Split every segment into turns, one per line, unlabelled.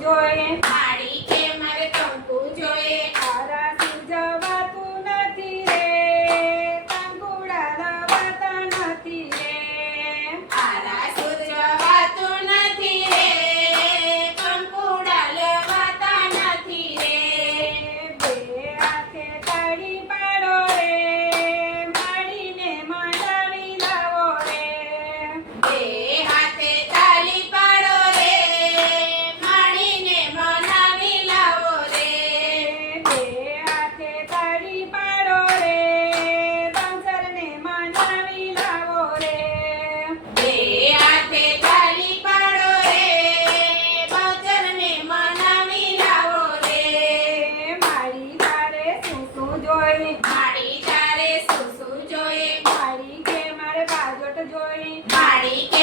enjoying
party. Daddy.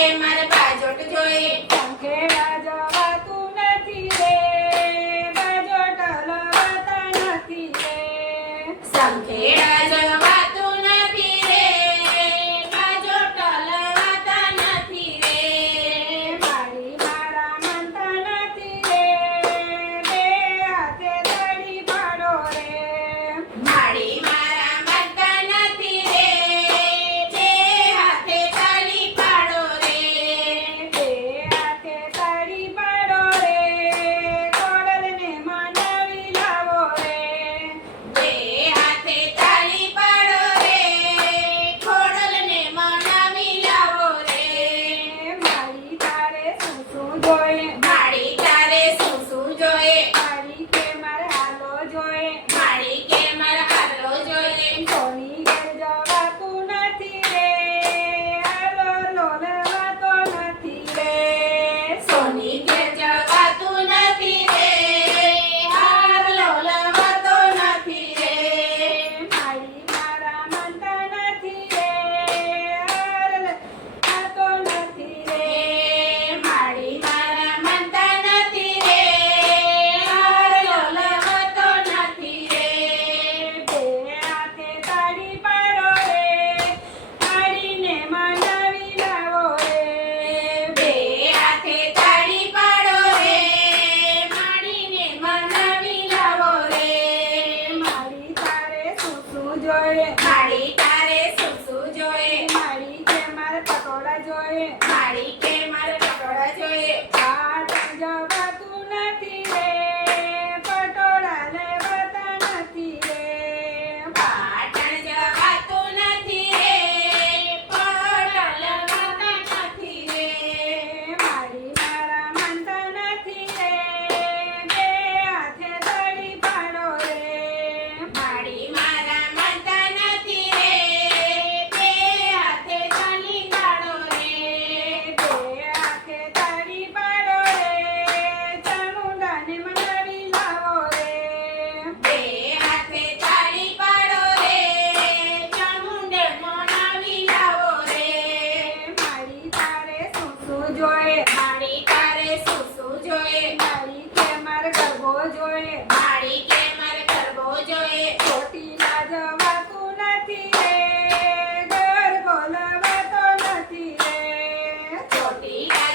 enjoy it. Party. three.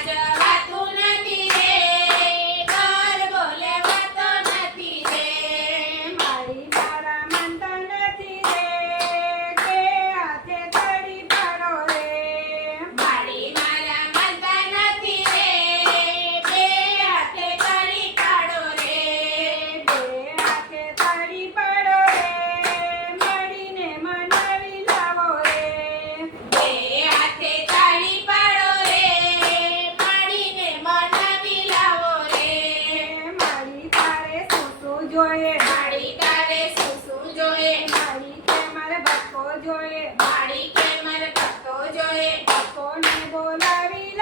party.